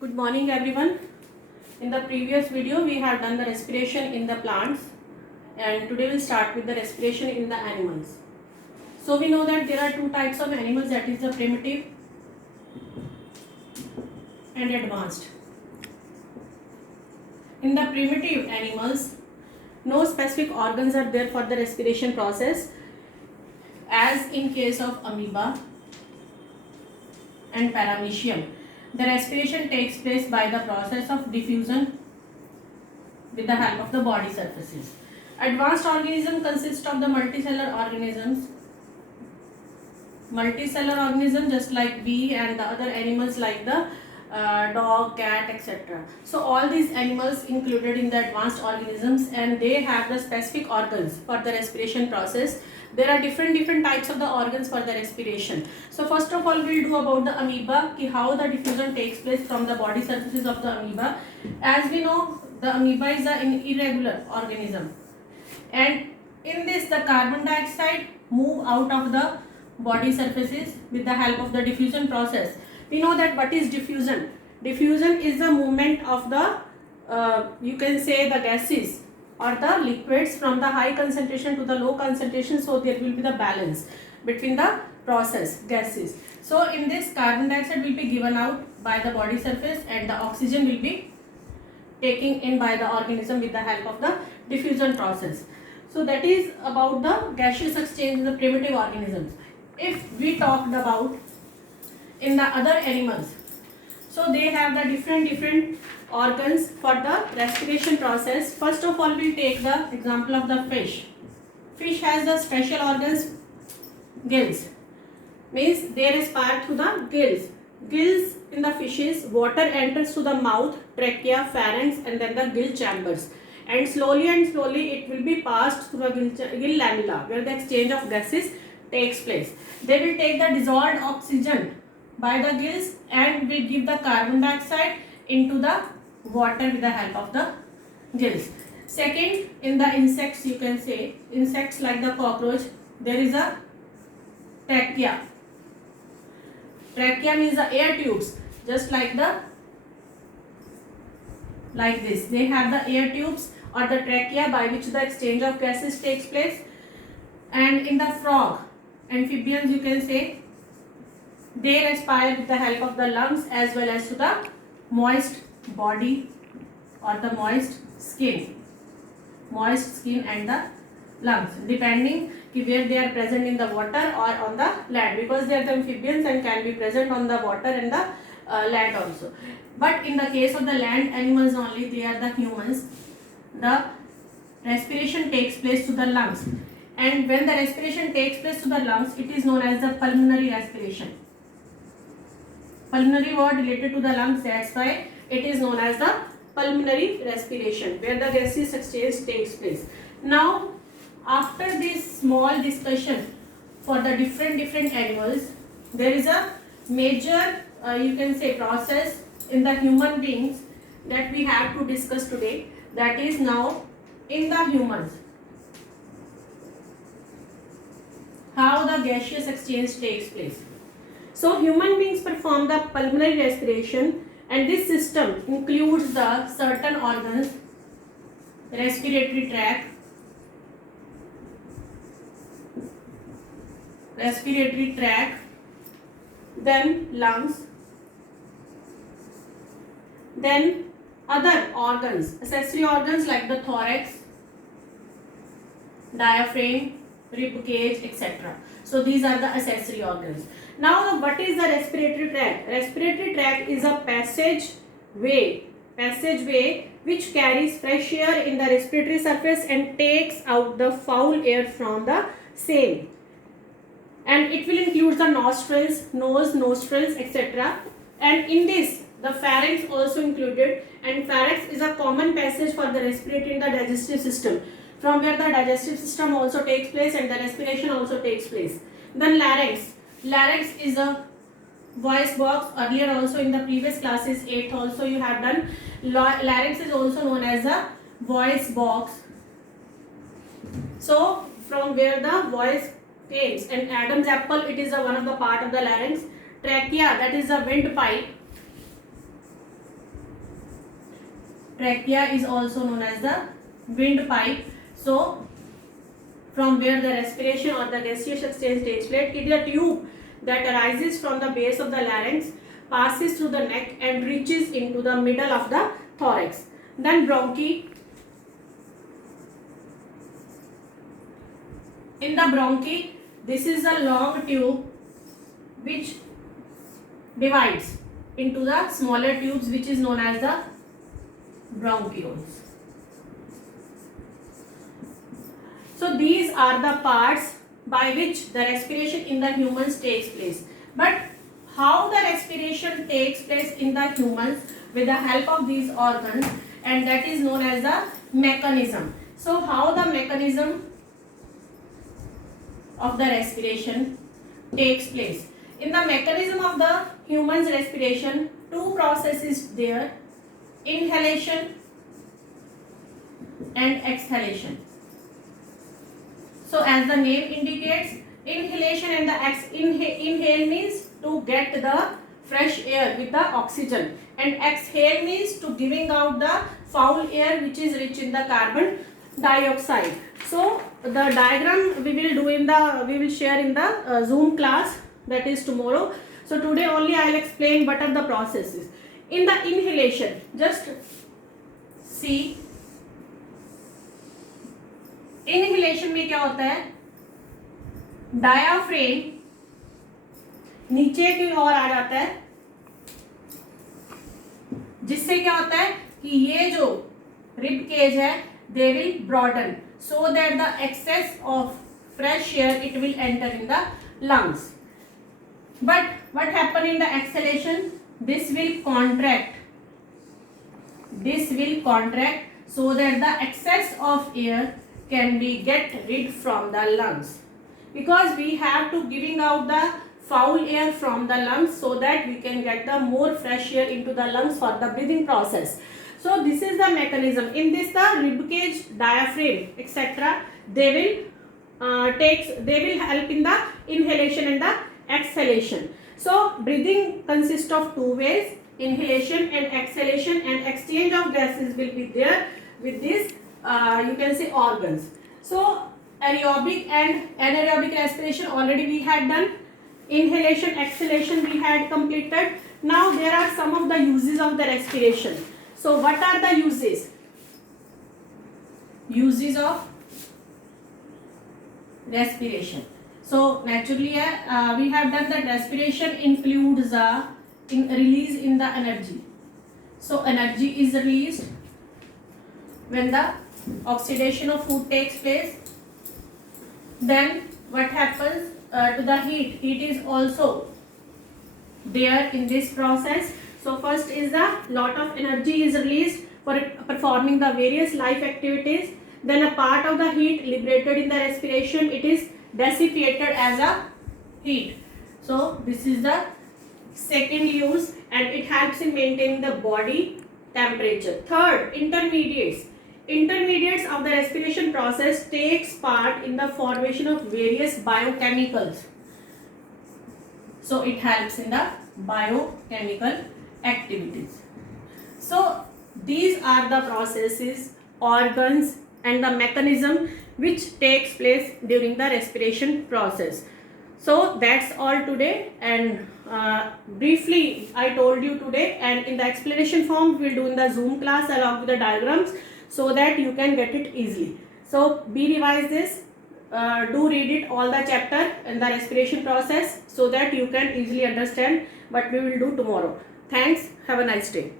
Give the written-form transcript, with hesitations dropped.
Good morning everyone. In the previous video we have done the respiration in the plants and today we'll start with the respiration in the animals. So we know that there are two types of animals, that is the primitive and advanced. In the primitive animals, no specific organs are there for the respiration process, as in case of amoeba and paramecium. The respiration takes place by the process of diffusion with the help of the body surfaces. Advanced organism consists of the multicellular organisms. Multicellular organism just like bee and the other animals like the dog, cat, etc. So all these animals included in the advanced organisms, and they have the specific organs for the respiration process. There are different types of the organs for the respiration. So first of all we'll do about the amoeba, how the diffusion takes place from the body surfaces of the amoeba. As we know, the amoeba is an irregular organism, and in this the carbon dioxide move out of the body surfaces with the help of the diffusion process. We know that what is diffusion? Diffusion is the movement of the you can say the gases or the liquids from the high concentration to the low concentration, so there will be the balance between the process gases. So in this, carbon dioxide will be given out by the body surface and the oxygen will be taken in by the organism with the help of the diffusion process. So that is about the gaseous exchange in the primitive organisms. If we talked about in the other animals, so they have the different organs for the respiration process. First of all we'll take the example of the fish. Fish has the special organs, gills, means they respire through the gills. Gills in the fishes, water enters through the mouth, trachea, pharynx and then the gill chambers, and slowly it will be passed through the gill lamella where the exchange of gases takes place. They will take the dissolved oxygen by the gills and will give the carbon dioxide into the water with the help of the gills. Second, in the insects, you can say insects like the cockroach, there is a trachea. Trachea means the air tubes, just like this. They have the air tubes or the trachea by which the exchange of gases takes place. And in the frog, amphibians, you can say, they respire with the help of the lungs as well as to the moist body or the moist skin and the lungs, depending where they are present in the water or on the land, because they are the amphibians and can be present on the water and the land also. But in the case of the land animals only, they are the humans, the respiration takes place to the lungs, and when the respiration takes place to the lungs, it is known as the pulmonary respiration. Pulmonary word related to the lungs, that's why it is known as the pulmonary respiration, where the gaseous exchange takes place. Now after this small discussion for the different animals, there is a major you can say process in the human beings that we have to discuss today, that is now in the humans, how the gaseous exchange takes place. So human beings perform the pulmonary respiration, and this system includes the certain organs, respiratory tract, then lungs, then other organs, accessory organs like the thorax, diaphragm, rib cage, etc. So these are the accessory organs. Now what is the respiratory tract? Respiratory tract is a passageway which carries fresh air in the respiratory surface and takes out the foul air from the same. And it will include the nostrils, nostrils, etc. And in this, the pharynx also included, and pharynx is a common passage for the respiratory in the digestive system, from where the digestive system also takes place and the respiration also takes place. Then larynx. Larynx is a voice box. Earlier also in the previous classes, 8th also you have done. Larynx is also known as a voice box. So from where the voice came, and Adam's apple, it is one of the part of the larynx. Trachea, that is a windpipe. Trachea is also known as the windpipe. So from where the respiration or the gaseous exchange takes place, it is a tube that arises from the base of the larynx, passes through the neck and reaches into the middle of the thorax. Then bronchi. In the bronchi, this is a long tube which divides into the smaller tubes, which is known as the bronchioles. So these are the parts by which the respiration in the humans takes place. But how the respiration takes place in the humans with the help of these organs, and that is known as the mechanism. So how the mechanism of the respiration takes place? In the mechanism of the human's respiration, two processes there: inhalation and exhalation. So as the name indicates, inhalation and the inhale means to get the fresh air with the oxygen, and exhale means to giving out the foul air which is rich in the carbon dioxide. So the diagram we will share in the Zoom class, that is tomorrow. So today only I will explain what are the processes. In the inhalation, just see, inhalation में क्या होता है, डायाफ्रेम नीचे की ओर आ जाता है, जिससे क्या होता है कि ये जो रिब केज है they will broaden so that the excess of fresh air it will enter in the lungs. But what happen in the exhalation? This will contract so that the excess of air can be get rid from the lungs, because we have to giving out the foul air from the lungs so that we can get the more fresh air into the lungs for the breathing process. So this is the mechanism. In this the rib cage, diaphragm, etc. they will help in the inhalation and the exhalation. So breathing consists of two ways: inhalation and exhalation, and exchange of gases will be there with this you can say organs. So aerobic and anaerobic respiration already we had done. Inhalation, exhalation we had completed. Now there are some of the uses of the respiration. So what are the uses? Uses of respiration. So naturally we have done that respiration includes the release in the energy. So energy is released when the oxidation of food takes place. Then what happens to the heat? Heat is also there in this process. So first is the lot of energy is released for performing the various life activities. Then a part of the heat liberated in the respiration, it is dissipated as a heat. So this is the second use, and it helps in maintaining the body temperature. Third, intermediates. Intermediates of the respiration process takes part in the formation of various biochemicals. So it helps in the biochemical activities. So these are the processes, organs and the mechanism which takes place during the respiration process. So that's all today, and briefly I told you today, and in the explanation form we will do in the Zoom class along with the diagrams so that you can get it easily. So be revise this, do read it all the chapter in the respiration process so that you can easily understand what we will do tomorrow. Thanks, have a nice day.